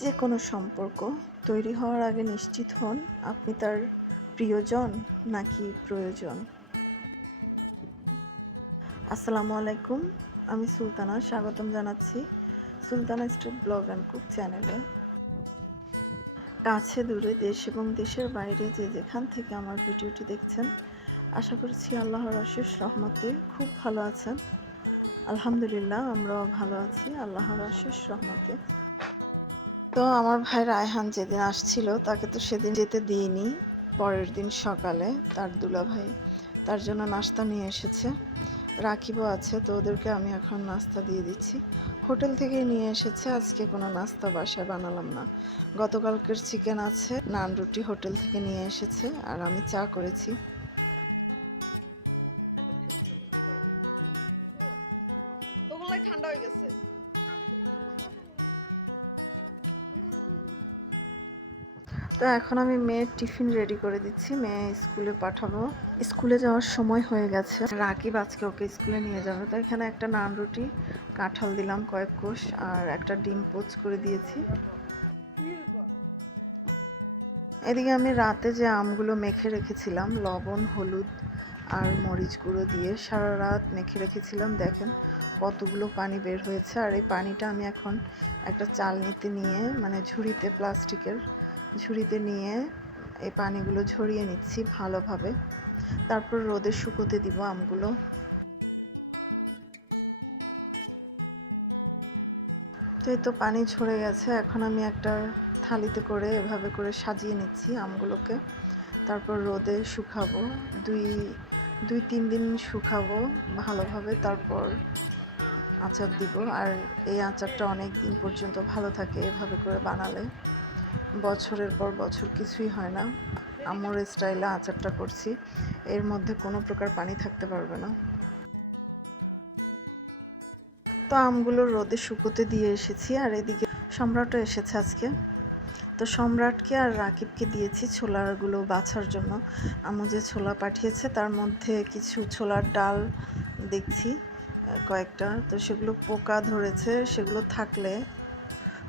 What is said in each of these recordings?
যে কোনো সম্পর্ক তৈরি হওয়ার আগে নিশ্চিত হন আপনি তার প্রিয়জন নাকি প্রয়োজন। আসসালামু আলাইকুম, আমি সুলতানা, স্বাগতম জানাচ্ছি Sultana street blog and cook চ্যানেলে। কাছে দূরে দেশ এবং দেশের বাইরে যে যেখান থেকে আমার ভিডিওটি দেখছেন, আশা করছি আল্লাহর অশেষ রহমতে খুব ভালো আছেন। আলহামদুলিল্লাহ, আমরাও ভালো আছি, আল্লাহর অশেষ রহমতে। তো আমার ভাই রায়হান যেদিন আসছিল, তাকে তো সেদিন যেতে দিইনি। পরের দিন সকালে তার দুলা ভাই তার জন্য নাস্তা নিয়ে এসেছে। রাখিবও আছে, তো ওদেরকে আমি এখন নাস্তা দিয়ে দিচ্ছি। হোটেল থেকে নিয়ে এসেছে, আজকে কোনো নাস্তা বাসায় বানালাম না। গতকালকের চিকেন আছে, নান রুটি হোটেল থেকে নিয়ে এসেছে, আর আমি চা করেছি। ঠান্ডা হয়ে গেছে। তো এখন আমি মেয়ের টিফিন রেডি করে দিচ্ছি, মেয়ে স্কুলে পাঠাবো। স্কুলে যাওয়ার সময় হয়ে গেছে। রাকিব আজকে ওকে স্কুলে নিয়ে যাবে, তো এখানে একটা নান রুটি, কাঁঠাল দিলাম, কয়েক কোষ, আর একটা ডিম পোচ করে দিয়েছি। এদিকে আমি রাতে যে আমগুলো মেখে রেখেছিলাম, লবণ, হলুদ আর মরিচ গুঁড়ো দিয়ে সারা রাত মেখে রেখেছিলাম, দেখেন কতগুলো পানি বের হয়েছে। আর এই পানিটা আমি এখন একটা চালনিতে নিয়ে মানে ঝুড়িতে, প্লাস্টিকের ঝুড়িতে নিয়ে এই পানিগুলো ঝরিয়ে নিচ্ছি ভালোভাবে। তারপর রোদে শুকোতে দিব আমগুলো। তো এই তো পানি ঝরে গেছে, এখন আমি একটা থালিতে করে এভাবে করে সাজিয়ে নিচ্ছি আমগুলোকে। তারপর রোদে শুকাবো, দুই দুই, তিন দিন শুকাবো ভালোভাবে, তারপর আচার দিব। আর এই আচারটা অনেক দিন পর্যন্ত ভালো থাকে এভাবে করে বানালে। বছরের পর বছর কিছুই হয় না। আমর স্টাইলে আচারটা করছি। এর মধ্যে কোনো প্রকার পানি থাকতে পারবে না। তো আমগুলো রোদে শুকোতে দিয়ে এসেছি আর এদিকে সম্রাটও এসেছে আজকে। তো সম্রাটকে আর রাকিবকে দিয়েছি ছোলাগুলো বাছার জন্য। আমু যে ছোলা পাঠিয়েছে তার মধ্যে কিছু ছোলার ডাল দেখছি কয়েকটা। তো সেগুলো পোকা ধরেছে, সেগুলো থাকলে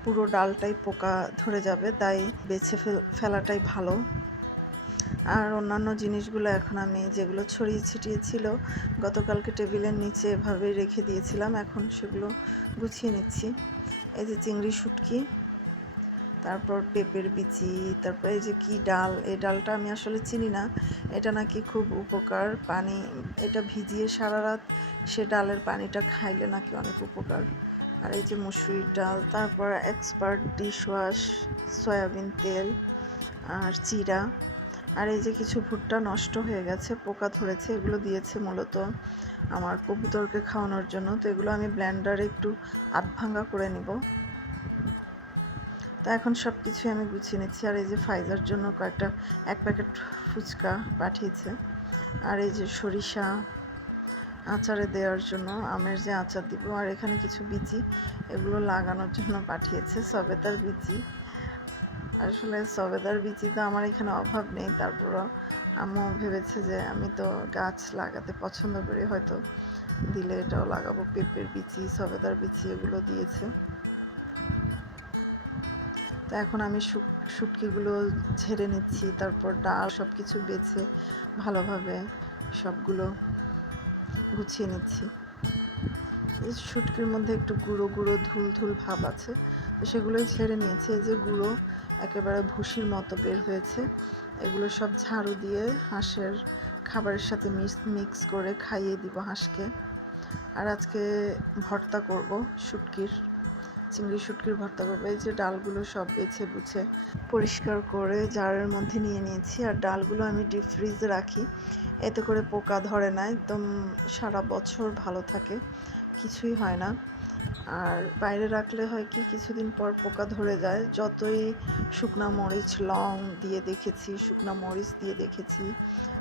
পুরো ডালটাই পোকা ধরে যাবে, তাই বেছে ফেলাটাই ভালো। আর অন্যান্য জিনিসগুলো এখন আমি যেগুলো ছড়িয়ে ছিটিয়ে ছিল, গতকালকে টেবিলের নিচে এভাবে রেখে দিয়েছিলাম, এখন সেগুলো গুছিয়ে নিচ্ছি। এই যে চিংড়ি শুটকি, তারপর পেঁপের বিচি, তারপর এই যে কি ডাল, এই ডালটা আমি আসলে চিনি না। এটা নাকি খুব উপকার, পানি, এটা ভিজিয়ে সারা রাত সে ডালের পানিটা খাইলে নাকি অনেক উপকার। আর এই যে মুসুরির ডাল, তারপর এক্সপার্ট ডিশওয়াশ সয়াবিন তেল আর চিরা। আর এই যে কিছু ভুট্টা নষ্ট হয়ে গেছে, পোকা ধরেছে, এগুলো দিয়েছে মূলত আমার কবুতরকে খাওয়ানোর জন্য। তো এগুলো আমি ব্ল্যান্ডারে একটু আধ ভাঙ্গা করে নিব। তো এখন সব কিছুই আমি গুছিয়ে নিচ্ছি। আর এই যে ফাইজার জন্য কয়েকটা, এক প্যাকেট ফুচকা পাঠিয়েছে। আর এই যে সরিষা আচারে দেওয়ার জন্য, আমের যে আচার দিব আর এখানে কিছু বিচি, এগুলো লাগানোর জন্য পাঠিয়েছে, সবেদার বিচি। আসলে সবেদার বিচি তো আমার এখানে অভাব নেই, তারপরও আম্মু ভেবেছে যে আমি তো গাছ লাগাতে পছন্দ করি, হয়তো দিলে এটাও লাগাবো, পেঁপের বিচি, সবেদার বিচি এগুলো দিয়েছে। তো এখন আমি শুটকিগুলো ঝেড়ে নিচ্ছি, তারপর ডাল সব কিছু বেছে ভালোভাবে সবগুলো গুছিয়ে নিচ্ছি। এই শুটকির মধ্যে একটু গুঁড়ো গুঁড়ো, ধুল ধুল ভাব আছে। তো সেগুলোই ছেড়ে নিয়েছি। এই যে গুঁড়ো একেবারে ভুসির মতো বের হয়েছে। এগুলো সব ঝাড়ু দিয়ে হাঁসের খাবারের সাথে মিক্স মিক্স করে খাইয়ে দিব হাঁসকে। আর আজকে ভর্তা করব শুটকির। চিংড়ি শুটকির ভর্তা করব। এই যে ডালগুলো সব বেছে বুছে পরিষ্কার করে জারের মধ্যে নিয়ে নিয়েছি। আর ডালগুলো আমি ডিপ ফ্রিজে রাখি। এতে করে পোকা ধরে না, একদম সারা বছর ভালো থাকে, কিছুই হয় না। আর বাইরে রাখলে হয় কি, কিছুদিন পর পোকা ধরে যায়। যতই শুকনা মরিচ, লং দিয়ে দেখেছি, শুকনা মরিচ দিয়ে দেখেছি,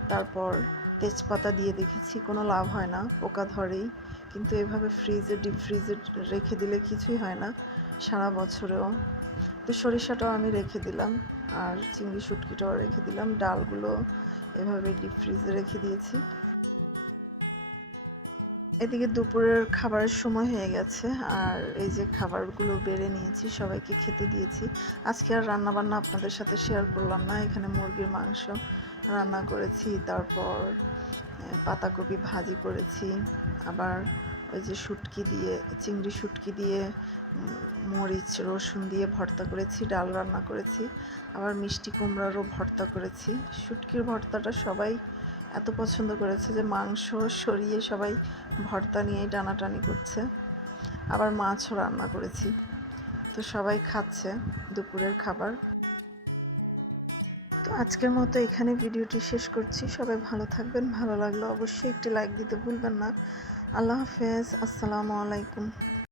তারপর তেজপাতা দিয়ে দেখেছি, কোনো লাভ হয় না, পোকা ধরেই। কিন্তু এভাবে ফ্রিজে ডিপ ফ্রিজে রেখে দিলে কিছুই হয় না সারা বছরেও। তো সরিষাটাও আমি রেখে দিলাম আর চিংড়ি শুটকিটাও রেখে দিলাম। ডালগুলো এভাবে ডিপ ফ্রিজে রেখে দিয়েছি। এদিকে দুপুরের খাবারের সময় হয়ে গেছে আর এই যে খাবারগুলো বেড়ে নিয়েছি, সবাইকে খেতে দিয়েছি। আজকে আর রান্না বান্না আপনাদের সাথে শেয়ার করলাম না। এখানে মুরগির মাংস রান্না করেছি, তারপর পাতাকপি ভাজি করেছি। আবার ওই যে শুটকি দিয়ে, চিংড়ি শুটকি দিয়ে মরিচ, রসুন দিয়ে ভর্তা করেছি, ডাল রান্না করেছি। আবার মিষ্টি কুমড়ারও ভর্তা করেছি। শুটকির ভর্তাটা সবাই এত পছন্দ করেছে যে মাংস সরিয়ে সবাই ভর্তা নিয়েই টানাটানি করছে। আবার মাছও রান্না করেছি। তো সবাই খাচ্ছে দুপুরের খাবার। তো আজকের মতো এখানে ভিডিওটি শেষ করছি। সবাই ভালো থাকবেন। ভালো লাগল অবশ্যই একটি লাইক দিতে ভুলবেন না। আল্লাহ হাফেজ। আসসালামু আলাইকুম।